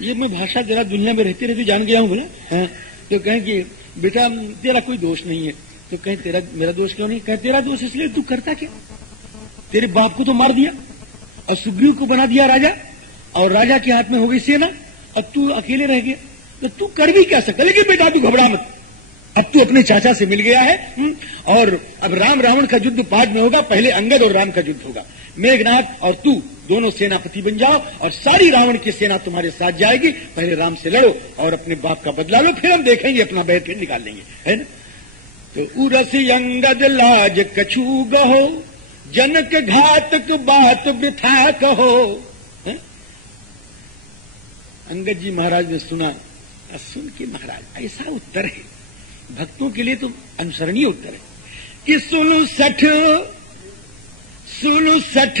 ये मैं भाषा जरा दुनिया में रहते रहते जान गया हूं बोला। तो कहें कि बेटा तेरा कोई दोष नहीं है, तो कहें तेरा मेरा दोष क्यों नहीं? कहें तेरा दोष इसलिए तू करता क्या, तेरे बाप को तो मार दिया और सुग्रीव को बना दिया राजा, और राजा के हाथ में हो गई सेना, अब तू अकेले रह गया, तो तू कर भी क्या सकता? लेकिन बेटा तू घबरा मत, अब तू अपने चाचा से मिल गया है, और अब राम रावण का युद्ध बाद में होगा, पहले अंगद और राम का युद्ध होगा। मेघनाथ और तू दोनों सेनापति बन जाओ और सारी रावण की सेना तुम्हारे साथ जाएगी, पहले राम से लड़ो और अपने बाप का बदला लो, फिर हम देखेंगे अपना बैठ फिर निकाल लेंगे, है ना। तो उरसी अंगद लाज कछू गहो, जनक घातक बात वृथा कहो। अंगद जी महाराज ने सुना, सुन के महाराज ऐसा उत्तर है, भक्तों के लिए तो अनुसरणीय उत्तर है कि सुनु सठ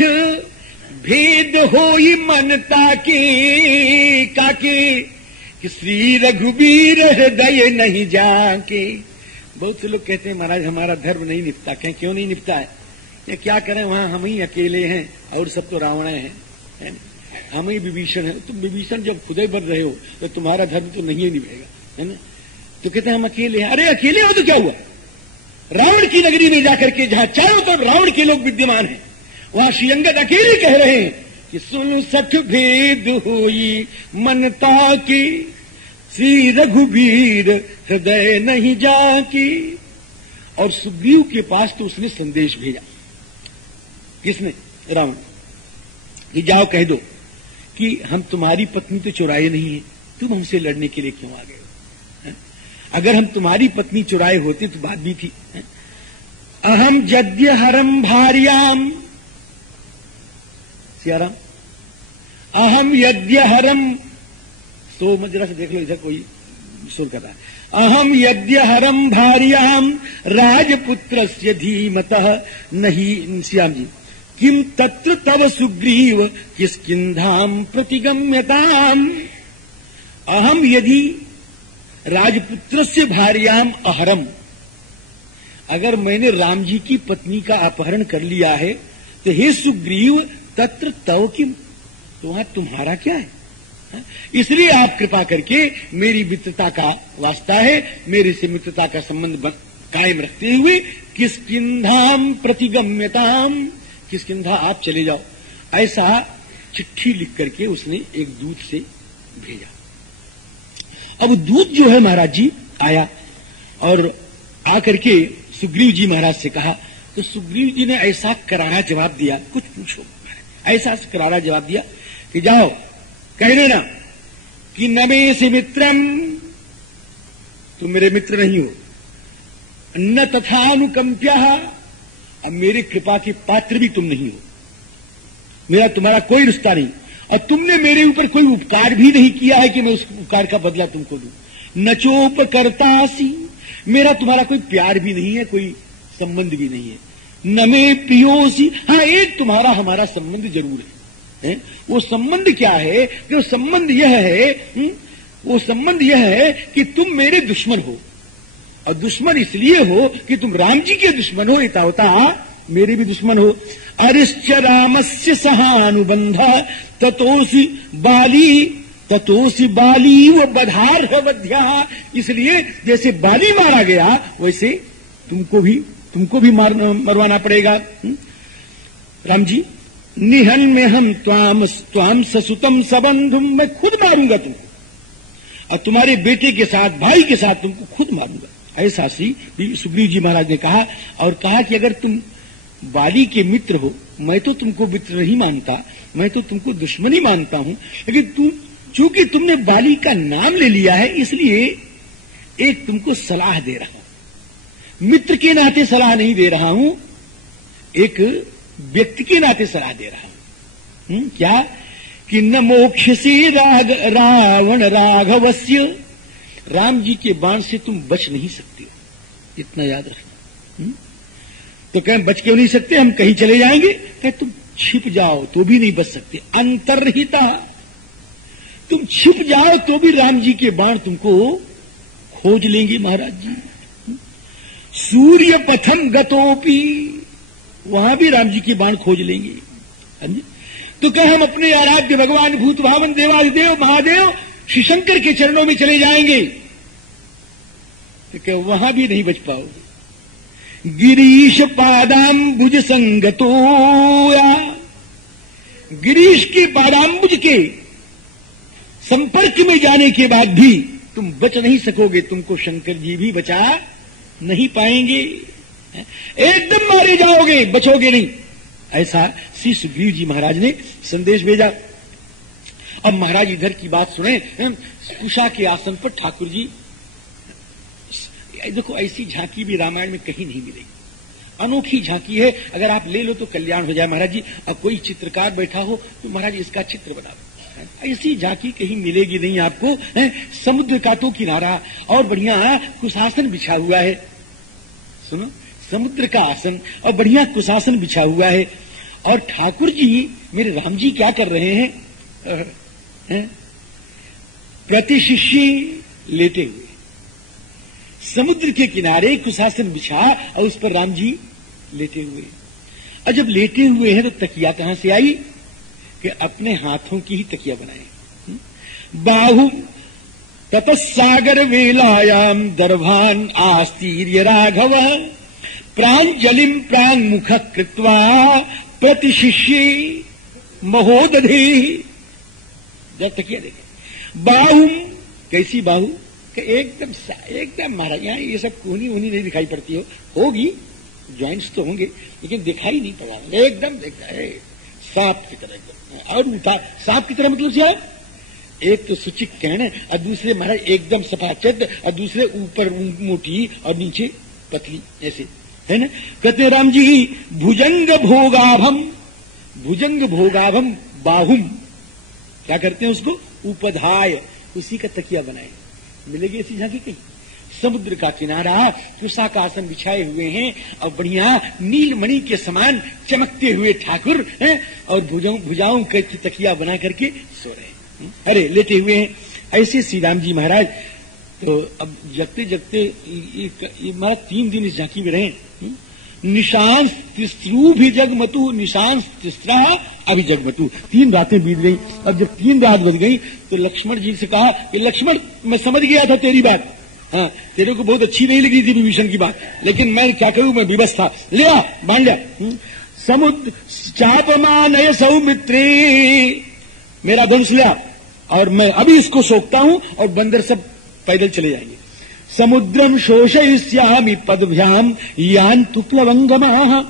भेद होई मनता के काके, कि श्री रघुबीर हृदय नहीं जाके। बहुत से लोग कहते हैं महाराज हमारा धर्म नहीं निपटा, कहें क्यों नहीं निपटा है? या क्या करें, वहां हम ही अकेले हैं और सब तो रावण है हम ही विभीषण है। तुम विभीषण जब खुदे बन रहे हो तो तुम्हारा धर्म तो नहीं निभेगा, है ना। तो कहते हैं हम अकेले हैं। अरे अकेले हो तो क्या हुआ, रावण की नगरी में जाकर के जहां चारों तरफ रावण के लोग विद्यमान हैं, वहां श्री अंगद अकेले कह रहे हैं कि सुन सठ भेद होई मनता की, श्री रघुबीर हृदय नहीं जाकी। और सुग्रीव के पास तो उसने संदेश भेजा, किसने? रावण, कि जाओ कह दो कि हम तुम्हारी पत्नी तो चुराए नहीं है, तुम हमसे लड़ने के लिए क्यों आ गए? अगर हम तुम्हारी पत्नी चुराए होते तो बात भी थी। अहम यद्य हरम भार्याम, सियाराम, अहम यद्य हरम, सो मजरा से देख लो इधर कोई सुर कर रहा है। अहम यद्य हरम भार्याम राजपुत्रस्य धीमतः नहीं, श्याम जी, किम तत्र तव सुग्रीव किस्किंधाम प्रतिगम्यताम। अहम यदि राजपुत्र से भार्याम अहरम, अगर मैंने राम जी की पत्नी का अपहरण कर लिया है तो हे सुग्रीव तत्र तव किम, तो वहां तुम्हारा क्या है? इसलिए आप कृपा करके मेरी मित्रता का वास्ता है, मेरे से मित्रता का संबंध कायम रखते हुए किस्किंधाम प्रतिगम्यताम, किस्किंधा आप चले जाओ। ऐसा चिट्ठी लिख करके उसने एक दूत से भेजा। अब दूत जो है महाराज जी आया और आकर के सुग्रीव जी महाराज से कहा, तो सुग्रीव जी ने ऐसा करारा जवाब दिया, कुछ पूछो, ऐसा करारा जवाब दिया कि जाओ कह देना कि नमे से मित्रम, तुम मेरे मित्र नहीं हो, न तथा अनुकंप्या, अब मेरे कृपा के पात्र भी तुम नहीं हो, मेरा तुम्हारा कोई रिश्ता नहीं, और तुमने मेरे ऊपर कोई उपकार भी नहीं किया है कि मैं उस उपकार का बदला तुमको दूं। नचोपकर्तासी, मेरा तुम्हारा कोई प्यार भी नहीं है, कोई संबंध भी नहीं है। न मे प्रियोसी, हाँ एक तुम्हारा हमारा संबंध जरूर है। वो संबंध क्या है? जो संबंध यह है, वो संबंध यह है कि तुम मेरे दुश्मन हो, और दुश्मन इसलिए हो कि तुम राम जी के दुश्मन हो, इतावता मेरे भी दुश्मन हो। अरिश्च रामस्य सहानुबंध ततोसी बाली व बधार वध्या, इसलिए जैसे बाली मारा गया वैसे तुमको भी मरवाना पड़ेगा। राम जी, निहन में हम त्वाम ससुतम सबंधुम, मैं खुद मारूंगा तुमको, और तुम्हारे बेटे के साथ भाई के साथ तुमको खुद मारूंगा। ऐसा सी सुग्रीव जी महाराज ने कहा, और कहा कि अगर तुम बाली के मित्र हो, मैं तो तुमको मित्र नहीं मानता, मैं तो तुमको दुश्मनी मानता हूं, लेकिन चूंकि तुमने बाली का नाम ले लिया है इसलिए एक तुमको सलाह दे रहा हूं। मित्र के नाते सलाह नहीं दे रहा हूं, एक व्यक्ति के नाते सलाह दे रहा हूं। क्या कि न मोक्ष से रावण राघवस्य, राम जी के बाण से तुम बच नहीं सकते हो, इतना याद रखना। तो कहें बच क्यों नहीं सकते, हम कहीं चले जाएंगे, कहें तुम छिप जाओ तो भी नहीं बच सकते। अंतर्हिता, तुम छिप जाओ तो भी राम जी के बाण तुमको खोज लेंगे महाराज जी। सूर्य पथम गतोपी, वहां भी राम जी के बाण खोज लेंगे। तो कह हम अपने आराध्य भगवान भूत भावन देवादिदेव महादेव श्री शंकर के चरणों में चले जाएंगे, तो क्या वहां भी नहीं बच पाओगे। गिरीश पादाम्बुज संगतो, गिरीश के पादाम्बुज के संपर्क में जाने के बाद भी तुम बच नहीं सकोगे, तुमको शंकर जी भी बचा नहीं पाएंगे, एकदम मारे जाओगे, बचोगे नहीं। ऐसा श्री सुग्रीव जी महाराज ने संदेश भेजा। अब महाराज इधर की बात सुने, कुशा के आसन पर ठाकुर जी, देखो ऐसी झांकी भी रामायण में कहीं नहीं मिलेगी, अनोखी झांकी है, अगर आप ले लो तो कल्याण हो जाए महाराज जी। अब कोई चित्रकार बैठा हो तो महाराज इसका चित्र बना दो, ऐसी झांकी कहीं मिलेगी नहीं आपको। समुद्र का तो किनारा और बढ़िया कुशासन बिछा हुआ है, सुनो, समुद्र का आसन और बढ़िया कुशासन बिछा हुआ है, और ठाकुर जी मेरे राम जी क्या कर रहे हैं, प्रतिशिष्य लेटे हुए समुद्र के किनारे कुशासन बिछा और उस पर राम जी लेटे हुए। और जब लेटे हुए हैं तो तकिया कहां से आई कि अपने हाथों की ही तकिया बनाए। बाहु तपस्सागर वेलायाम दर्भान आस्तीर्य राघव प्रांजलिम प्रांग मुख कृत्वा प्रतिशिष्य महोदधे। जब तकिया देखे बाहु, कैसी बाहु कि एकदम महाराज, यहाँ ये सब कोहनी वोनी नहीं दिखाई पड़ती होगी, ज्वाइंट्स तो होंगे लेकिन दिखाई नहीं पड़ा, एकदम देखता है सांप की तरह एकदम। और उठा सांप की तरह मतलब क्या है, एक तो सुचिक कहने और दूसरे महाराज एकदम सफाचद और दूसरे ऊपर मोटी और नीचे पतली, ऐसे है ना। कहते राम जी भुजंग भोगाभम, भुजंग भोगाभम बाहुम, क्या करते हैं उसको उपधाय, उसी का तकिया बनाए। मिलेगी ऐसी झांकी कहीं। समुद्र का किनारा, कुशा का आसन बिछाए हुए हैं और बढ़िया नीलमणि के समान चमकते हुए ठाकुर हैं और भुजाओं की तकिया बना करके सो रहे हैं, अरे लेटे हुए हैं। ऐसे श्री राम जी महाराज तो अब जगते जगते महाराज 3 दिन इस झांकी में रहे। निशांस तिस्रू भी जगमतु, निशांस तिस्रा अभी जगमतु, 3 रातें बीत गई। अब जब 3 रात बज गई तो लक्ष्मण जी से कहा कि लक्ष्मण मैं समझ गया था तेरी बात, हाँ तेरे को बहुत अच्छी नहीं लगी थी विभीषण की बात, लेकिन मैं क्या करूं, मैं विवश था, ले आ बांध लिया। समुद्र चापमानय सौमित्रे, मेरा धनुष लिया और मैं अभी इसको सोखता हूं और बंदर सब पैदल चले जाएंगे। समुद्रम शोषयिष्यामि पदभ्याम यान तुप्लवंगमाः।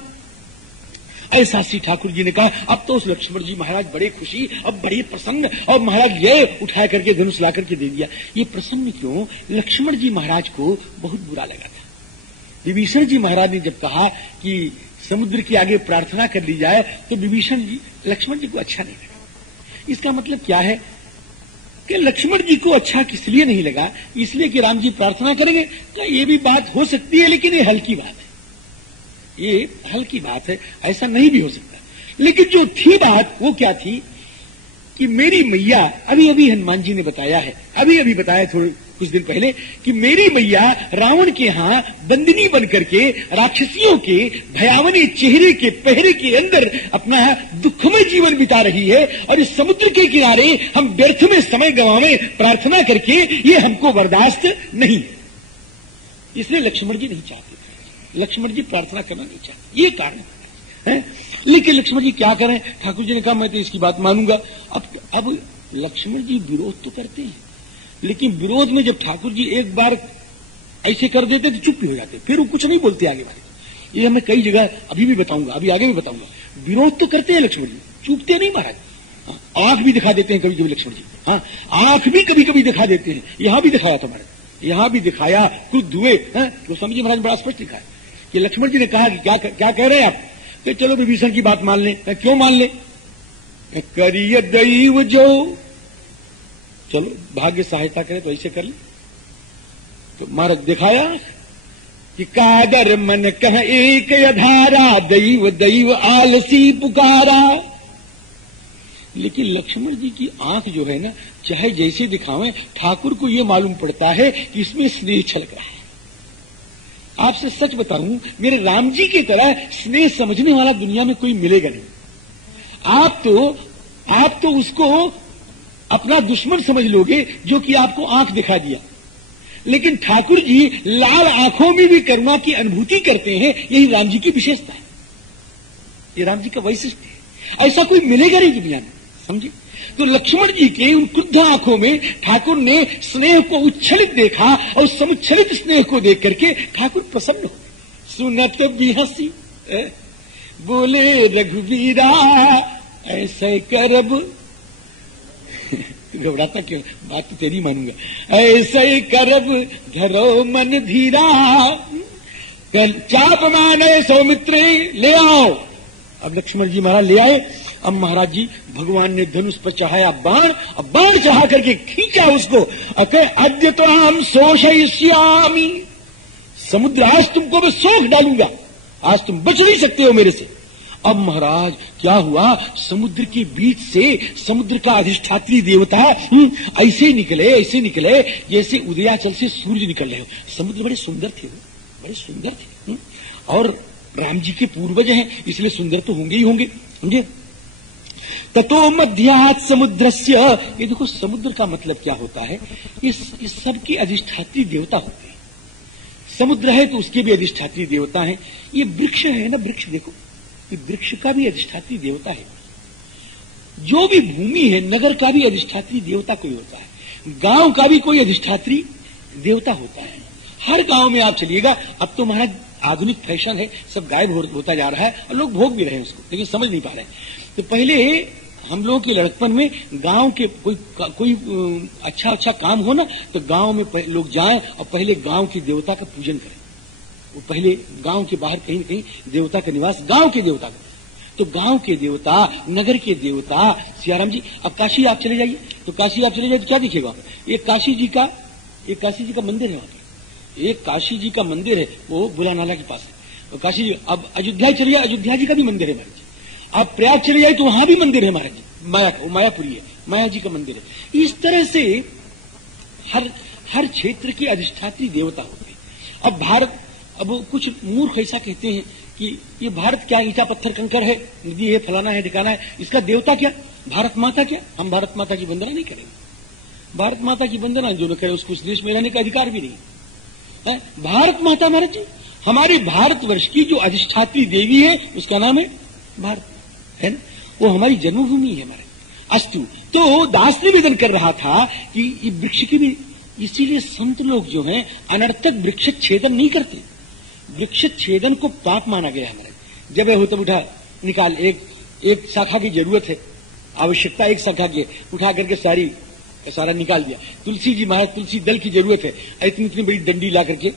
ऐसा श्री ठाकुर जी ने कहा। अब तो उस लक्ष्मण जी महाराज बड़े खुशी, अब बड़े प्रसन्न, और महाराज ये उठा करके धनुष ला करके दे दिया। ये प्रसन्न क्यों, लक्ष्मण जी महाराज को बहुत बुरा लगा था। विभीषण जी महाराज ने जब कहा कि समुद्र के आगे प्रार्थना कर ली जाए तो विभीषण जी लक्ष्मण जी को अच्छा नहीं लगा। इसका मतलब क्या है कि लक्ष्मण जी को अच्छा किस लिए नहीं लगा, इसलिए कि राम जी प्रार्थना करेंगे, तो ये भी बात हो सकती है, लेकिन ये हल्की बात है, ये हल्की बात है, ऐसा नहीं भी हो सकता। लेकिन जो थी बात वो क्या थी कि मेरी मैया, अभी अभी हनुमान जी ने बताया है, अभी बताया थोड़े कुछ दिन पहले कि मेरी मैया रावण के यहां बंदिनी बन करके राक्षसियों के भयावने चेहरे के पहरे के अंदर अपना दुखमय जीवन बिता रही है, और इस समुद्र के किनारे हम व्यर्थ में समय गंवावे प्रार्थना करके, ये हमको बर्दाश्त नहीं। इसलिए लक्ष्मण जी नहीं चाहते थे, लक्ष्मण जी प्रार्थना करना नहीं चाहते, ये कारण है। लेकिन लक्ष्मण जी क्या करें, ठाकुर जी ने कहा मैं तो इसकी बात मानूंगा। अब लक्ष्मण जी विरोध तो करते हैं, लेकिन विरोध में जब ठाकुर जी एक बार ऐसे कर देते तो चुप भी हो जाते, फिर वो कुछ नहीं बोलते आगे बारे। ये मैं कई जगह अभी भी बताऊंगा, अभी आगे भी बताऊंगा। विरोध तो करते हैं लक्ष्मण जी, चूकते नहीं महाराज। आंख भी दिखा देते हैं कभी कभी लक्ष्मण जी, हाँ आंख भी कभी कभी दिखा देते हैं। यहां भी दिखाया था महाराज, यहां भी दिखाया, क्रुद्ध हुए। गोस्वामी जी महाराज बड़ा स्पष्ट लिखा है कि लक्ष्मण जी ने कहा कि क्या कह रहे हैं आप, कि चलो विभीषण की बात मान लें। क्यों मान लें, करिय दैव जो, चलो भाग्य सहायता करे तो ऐसे कर ले। तो महाराज दिखाया कि कादर मन कह एक धारा, दैव दैव आलसी पुकारा। लेकिन लक्ष्मण जी की आंख जो है ना, चाहे जैसे दिखावें, ठाकुर को यह मालूम पड़ता है कि इसमें स्नेह छलक रहा है। आपसे सच बताऊं, मेरे राम जी की तरह स्नेह समझने वाला दुनिया में कोई मिलेगा नहीं। आप तो आप तो उसको अपना दुश्मन समझ लोगे जो कि आपको आंख दिखा दिया, लेकिन ठाकुर जी लाल आंखों में भी करुणा की अनुभूति करते हैं। यही राम जी की विशेषता है, ये राम जी का वैशिष्ट है। ऐसा कोई मिलेगा नहीं दुनिया में, समझे। तो लक्ष्मण जी के उन क्रुद्ध आंखों में ठाकुर ने स्नेह को उच्छलित देखा और समुच्छलित स्नेह को देख करके ठाकुर प्रसन्न हो गए। सुनत बिहसी बोले रघुवीरा ऐसे करब, घबराता क्यों, बात तो तेरी मानूंगा। ऐसे करब धरो मन धीरा, चाप माने सौमित्र ले आओ। अब लक्ष्मण जी महाराज ले आए। अब महाराज जी भगवान ने धनुष पर चढ़ाया बाण, अब बाण चढ़ा करके खींचा उसको। अके अद्य तो हम शोषयिष्यामि, समुद्र आज तुमको मैं सोख डालूंगा, आज तुम बच नहीं सकते हो मेरे से। अब महाराज क्या हुआ, समुद्र के बीच से समुद्र का अधिष्ठात्री देवता ऐसे निकले जैसे उदयाचल से सूर्य निकल रहे हो। समुद्र बड़े सुंदर थे, बड़े सुंदर थे। और राम जी के पूर्वज हैं, इसलिए सुंदर तो होंगे ही होंगे, समझे। ततो मध्यात् समुद्रस्य, ये देखो समुद्र का मतलब क्या होता है, इस सबके अधिष्ठात्री देवता होते हैं। समुद्र है तो उसके भी अधिष्ठात्री देवता हैं। ये वृक्ष है ना, वृक्ष देखो, ये वृक्ष का भी अधिष्ठात्री देवता है। जो भी भूमि है, नगर का भी अधिष्ठात्री देवता कोई होता है, गांव का भी कोई अधिष्ठात्री देवता होता है। हर गांव में आप चलिएगा, अब तो महाराज आधुनिक फैशन है, सब गायब होता जा रहा है और लोग भोग भी रहे हैं उसको, लेकिन समझ नहीं पा रहे हैं। तो पहले हम लोगों के लड़कपन में गांव के कोई अच्छा काम हो ना, तो गांव में लोग जाएं और पहले गांव के देवता का पूजन करें। वो पहले गांव के बाहर कहीं न कहीं देवता का निवास, गांव के देवता का, तो गांव के देवता, नगर के देवता सियाराम जी। अब काशी आप चले जाइए, तो काशी आप चले जाइए तो क्या दिखेगा, एक काशी जी का मंदिर है वहां पर, एक काशी जी का मंदिर है, वो बुला नाला के पास है, तो काशी जी। अब अयोध्या चलिए, अयोध्या जी का भी मंदिर है महाराज जी। आप प्रयाग चले जाए तो वहां भी मंदिर है महाराज जी, मायापुरी है, माया जी का मंदिर है। इस तरह से हर क्षेत्र के अधिष्ठात्री देवता होते हैं। अब भारत, अब कुछ मूर्ख ऐसा कहते हैं कि ये भारत क्या ईटा पत्थर कंकर है, नदी है, फलाना है, ठिकाना है, इसका देवता क्या, भारत माता क्या। हम भारत माता की वंदना नहीं करेंगे। भारत माता की वंदना जो न करे उसको उस देश में रहने का अधिकार भी नहीं है। भारत माता महाराज जी, हमारे भारतवर्ष की जो अधिष्ठात्री देवी है उसका नाम है भारत, है ना, वो हमारी जन्मभूमि है हमारे। अस्तु, तो दास निवेदन कर रहा था कि ये वृक्ष की भी, इसीलिए संत लोग जो हैं अनर्थक वृक्ष छेदन नहीं करते। वृक्ष छेदन को पाप माना गया हमारे। जब हो तब उठा निकाल, एक शाखा की जरूरत है, आवश्यकता एक शाखा की, उठा करके सारा निकाल दिया। तुलसी जी महाराज, तुलसी दल की जरूरत है, इतनी बड़ी डंडी ला करके,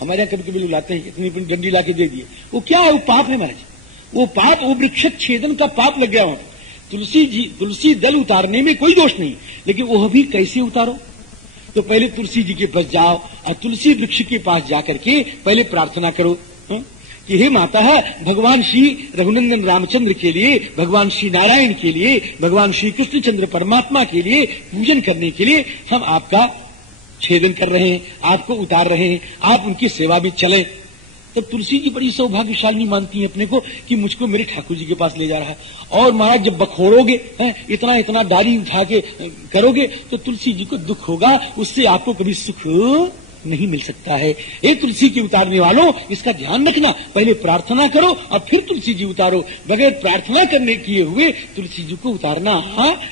हमारे यहाँ कभी कभी लाते हैं, इतनी बड़ी डंडी ला के दे दिए, वो क्या है, वो पाप है महाराज, वो पाप, वो वृक्ष छेदन का पाप लग गया वहां। तुलसी दल उतारने में कोई दोष नहीं, लेकिन वो भी कैसे उतारो, तो पहले तुलसी जी के पास जाओ और तुलसी वृक्ष के पास जाकर के पहले प्रार्थना करो कि हे माता, भगवान श्री रघुनंदन रामचंद्र के लिए, भगवान श्री नारायण के लिए, भगवान श्री कृष्णचंद्र परमात्मा के लिए पूजन करने के लिए हम आपका छेदन कर रहे हैं, आपको उतार रहे हैं, आप उनकी सेवा में चले। तो तुलसी जी बड़ी सौभाग्यशाली मानती है अपने को कि मुझको मेरे ठाकुर जी के पास ले जा रहा है। और महाराज जब बखोरोगे, इतना डाली उठा के करोगे तो तुलसी जी को दुख होगा, उससे आपको कभी सुख नहीं मिल सकता है। ये तुलसी के उतारने वालों, इसका ध्यान रखना, पहले प्रार्थना करो और फिर तुलसी जी उतारो। बगैर प्रार्थना करने किए हुए तुलसी जी को उतारना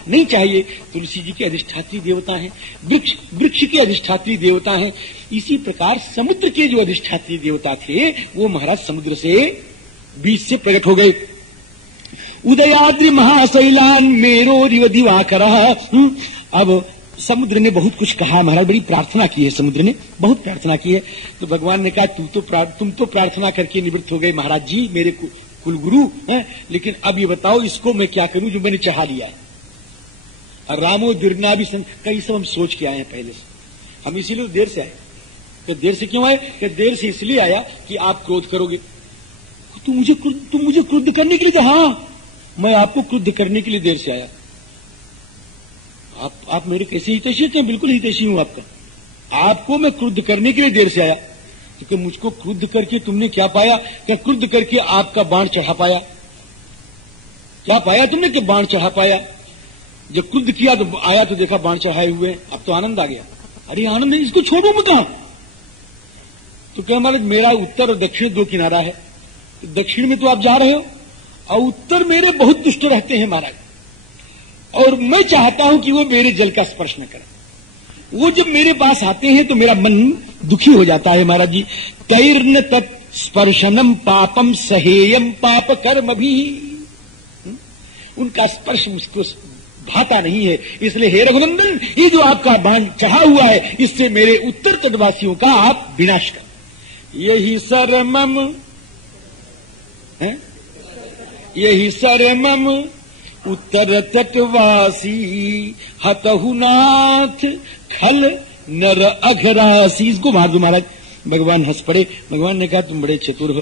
नहीं चाहिए। तुलसी जी के अधिष्ठात्री देवता हैं, वृक्ष के अधिष्ठात्री देवता हैं। इसी प्रकार समुद्र के जो अधिष्ठात्री देवता थे वो महाराज समुद्र से बीच से प्रकट हो गए। उदयाद्रि महाशैलान मेरो दिवाकर। अब समुद्र ने बहुत कुछ कहा महाराज, बड़ी प्रार्थना की है समुद्र ने, बहुत प्रार्थना की है। तो भगवान ने कहा तुम तो प्रार्थना करके निवृत्त हो गए महाराज जी, मेरे कुलगुरु हैं, लेकिन अब ये बताओ इसको मैं क्या करूं जो मैंने चाहा लिया है। और रामो दिरना भी कई सब हम सोच के आए हैं पहले से, हम इसीलिए देर से आए। तो देर से क्यों आए, कि देर से इसलिए आया कि आप क्रोध करोगे। तुम मुझे क्रुद्ध करने के लिए, हाँ मैं आपको क्रुद्ध करने के लिए देर से आया। आप मेरे कैसे हितैषी थे, बिल्कुल हितैषी हूं आपका, आपको मैं क्रुद्ध करने के लिए देर से आया। क्योंकि मुझको क्रुद्ध करके तुमने क्या पाया, क्या क्रुद्ध करके आपका बाण चढ़ा पाया, क्या पाया तुमने कि बाण चढ़ा पाया। जब क्रुद्ध किया तो आया तो देखा बाण चढ़ाए हुए, अब तो आनंद आ गया। अरे आनंद नहीं, इसको छोड़ू मैं कहां? तो क्या महाराज मेरा उत्तर और दक्षिण दो किनारा है, तो दक्षिण में तो आप जा रहे हो और उत्तर मेरे बहुत दुष्ट रहते हैं महाराज, और मैं चाहता हूं कि वो मेरे जल का स्पर्श न करें। वो जब मेरे पास आते हैं तो मेरा मन दुखी हो जाता है महाराज जी। तैर्न तत् स्पर्शनम पापम सहेयम पाप कर्म भी, उनका स्पर्श मुझको भाता नहीं है। इसलिए हे रघुनंदन, ये जो आपका बाण चढ़ा हुआ है, इससे मेरे उत्तर तटवासियों का आप विनाश कर। यही सरमम है, यही सरमम उत्तर तटवासी हतहुनाथ खल नर अघरासी। इसको मार दो महाराज। भगवान हंस पड़े। भगवान ने कहा तुम बड़े चतुर हो।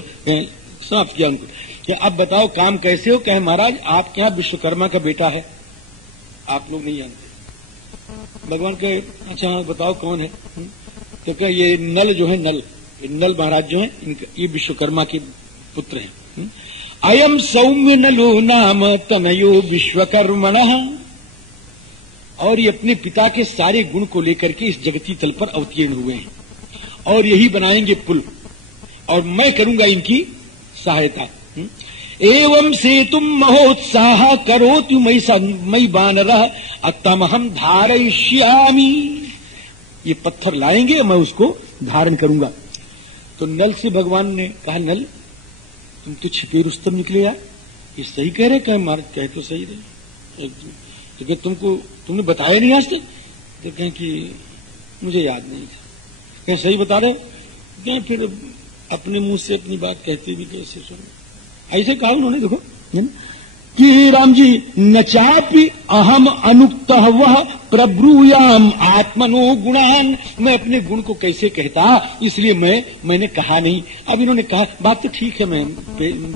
समाप्त किया उनको कि अब बताओ काम कैसे हो? कहे महाराज आपके यहां विश्वकर्मा का बेटा है, आप लोग नहीं जानते। भगवान कहे अच्छा हाँ बताओ कौन है? तो क्या ये नल जो है, नल महाराज जो है, ये विश्वकर्मा के पुत्र हैं। अयम सौम्य नलो नाम तनयो विश्वकर्मण, और ये अपने पिता के सारे गुण को लेकर के इस जगती तल पर अवतीर्ण हुए हैं, और यही बनाएंगे पुल, और मैं करूंगा इनकी सहायता। एवं सेतुम महोत्साह करोतु मई बानरः अतमहम धारयिष्यामि। ये पत्थर लाएंगे, मैं उसको धारण करूंगा। तो नल से भगवान ने कहा नल तुम तो छिपे रुस्तम निकले यार, ये सही कह रहे? कहे मार कहे तो सही रहे, तो क्या तुमने बताया नहीं आज तक? तो कहें कि मुझे याद नहीं था। कहें सही बता रहे? कहें फिर अपने मुंह से अपनी बात कहते भी कैसे सुनो? ऐसे कहा उन्होंने, देखो कि राम जी न चापि अहम अनुक्त वह प्रब्रूयाम आत्मनो गुणान, मैं अपने गुण को कैसे कहता, इसलिए मैंने कहा नहीं। अब इन्होंने कहा बात तो ठीक है, मैं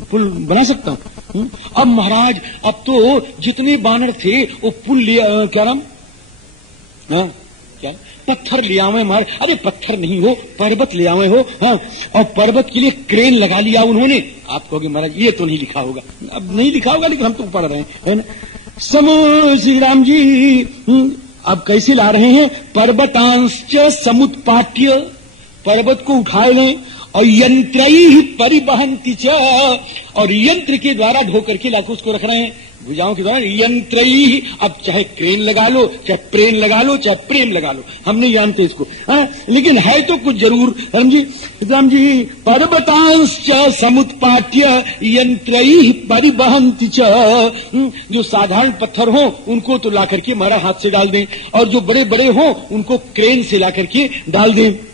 पुल बना सकता हूँ। अब महाराज अब तो जितने बानर थे वो पुल लिया, क्या नाम, हाँ क्या पत्थर ले आवे मारे। अरे पत्थर नहीं हो, पर्वत ले आवे हो। हाँ, और पर्वत के लिए क्रेन लगा लिया उन्होंने। आप कहोगे महाराज ये तो नहीं लिखा होगा। अब नहीं लिखा होगा, लेकिन हम तो पढ़ रहे हैं, है ना? श्री राम जी अब कैसे ला रहे हैं? पर्वतांश्च समुत्पाट्य, पर्वत को उठाए लें, और यंत्रैः परिवहन्ति च, और यंत्र के द्वारा ढो करके लाकर उसको रख रहे हैं भुजाओं के द्वारा। यंत्रैः, अब चाहे क्रेन लगा लो, चाहे प्रेन लगा लो, चाहे प्रेम लगा लो, हम नहीं जानते इसको, लेकिन है तो कुछ जरूर। राम जी पर्वतांश्च समुत्पाट्य यंत्रैः परिवहन्ति च, जो साधारण पत्थर हो उनको तो ला करके हमारा हाथ से डाल दें, और जो बड़े बड़े हो उनको क्रेन से ला करके डाल दें।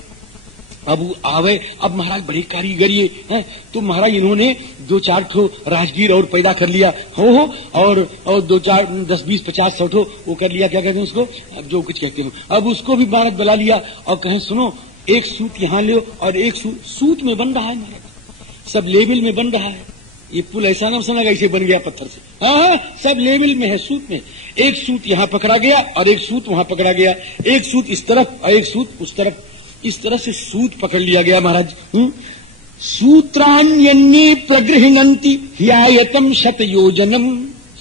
अब आवे, अब महाराज बड़ी कारीगरी है, तो महाराज इन्होंने 2-4 ठो राजगीर और पैदा कर लिया हो, और 2-4 10 20 50 100 ठो वो कर लिया, क्या कहते हैं उसको, अब जो कुछ कहते हैं। अब उसको भी महाराज बुला लिया, और कहें सुनो एक सूत यहाँ ले, और एक सूत में बन रहा है महाराज, सब लेवल में बन रहा है। ये पुल ऐसा ना समझा ऐसे बन गया पत्थर से, हाँ सब लेवल में है, सूत में। एक सूत यहाँ पकड़ा गया और एक सूत वहां पकड़ा गया, एक सूत इस तरफ और एक सूत उस तरफ, इस तरह से सूत पकड़ लिया गया महाराज। सूत्रान्यन्ये प्रगृह्णन्ति ह्यायतम शतयोजनम,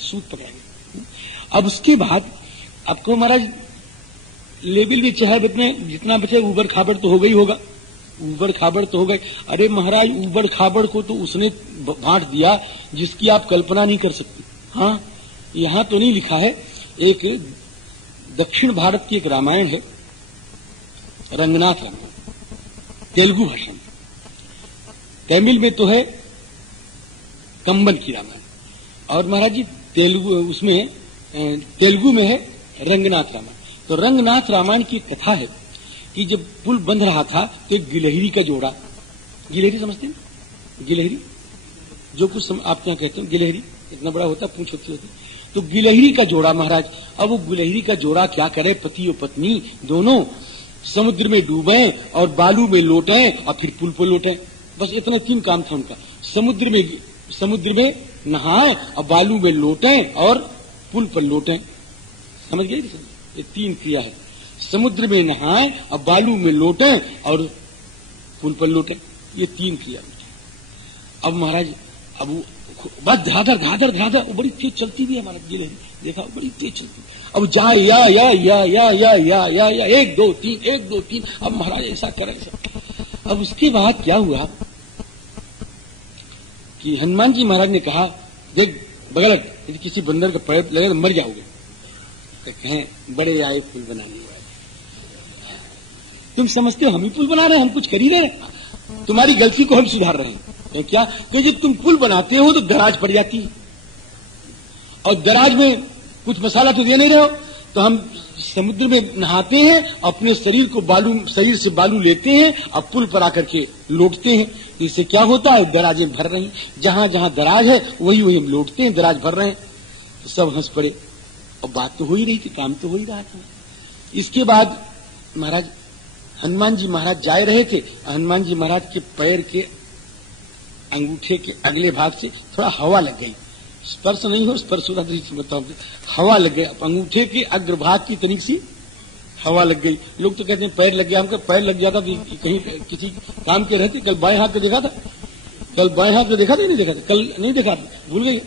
सूत पकड़ा गया। अब उसके बाद आपको महाराज लेबिल भी चाहे जितना बचे, उबड़ खाबड़ तो हो गई होगा, उबड़ खाबड़ तो हो गए। अरे महाराज उबड़ खाबड़ को तो उसने बांट दिया जिसकी आप कल्पना नहीं कर सकते। हाँ यहां तो नहीं लिखा है, एक दक्षिण भारत की एक रामायण है, रंगनाथ रामायण, तेलुगु भाषा में। तमिल में तो है कंबन की रामायण, और महाराज जी तेलुगु उसमें तेलुगु में है रंगनाथ रामायण। तो रंगनाथ रामायण की कथा है कि जब पुल बंध रहा था तो एक गिलहरी का जोड़ा, गिलहरी समझते हैं, गिलहरी जो कुछ आप क्या कहते हैं, गिलहरी इतना बड़ा होता, पूंछ होती होती, तो गिलहरी का जोड़ा महाराज। अब वो गिलहरी का जोड़ा क्या करे, पति और पत्नी दोनों समुद्र में डूबे और बालू में लौटे और फिर पुल पर लौटे, बस इतना 3 काम था उनका। समुद्र में नहाए और बालू में लौटे और पुल पर लौटे, समझ गए? ये 3 क्रिया है, समुद्र में नहाए और बालू में लौटे और पुल पर लौटे, ये 3 क्रिया। अब महाराज अब बस धाधर धाधर धाधर, वो बड़ी तेज चलती भी है महाराज गिलहरी, देखा बड़ी तेज चलती। अब जाए या या या या या या या या 1 2 3 1 2 3, अब महाराज ऐसा करे। अब उसके बाद क्या हुआ कि हनुमान जी महाराज ने कहा, देख बगल यदि किसी बंदर का पैर लगे तो मर जाओगे। तो कहें बड़े आए पुल बनाने वाले, तुम समझते हो हम ही पुल बना रहे हैं, हम कुछ कर ही नहीं रहे, तुम्हारी गलती को हम सुधार रहे हैं। तो क्या कि जब तुम पुल बनाते हो तो दराज पड़ जाती है, और दराज में कुछ मसाला तो दे नहीं रहे हो, तो हम समुद्र में नहाते हैं, अपने शरीर को शरीर से बालू लेते हैं और पुल पर आकर के लौटते हैं। तो इससे क्या होता है, दराजें भर रही, जहां जहां दराज है वही वही हम लौटते हैं, दराज भर रहे हैं। तो सब हंस पड़े, और बात तो हो ही रही थी, काम तो हो ही रहा था। इसके बाद महाराज हनुमान जी महाराज जा रहे थे, हनुमान जी महाराज के पैर के अंगूठे के अगले भाग से थोड़ा हवा लग गई, स्पर्श नहीं हो, स्पर्श हो रहा बताओ, हवा लग गया, अंगूठे के अग्रभाग की तनिक सी हवा लग गई। लोग तो कहते हैं पैर लग गया, हमको पैर लग जाता कहीं किसी काम के रहते। कल बाएं हाथ पे देखा था, कल बाएं हाथ पे देखा था नहीं देखा था, कल नहीं देखा, भूल गए।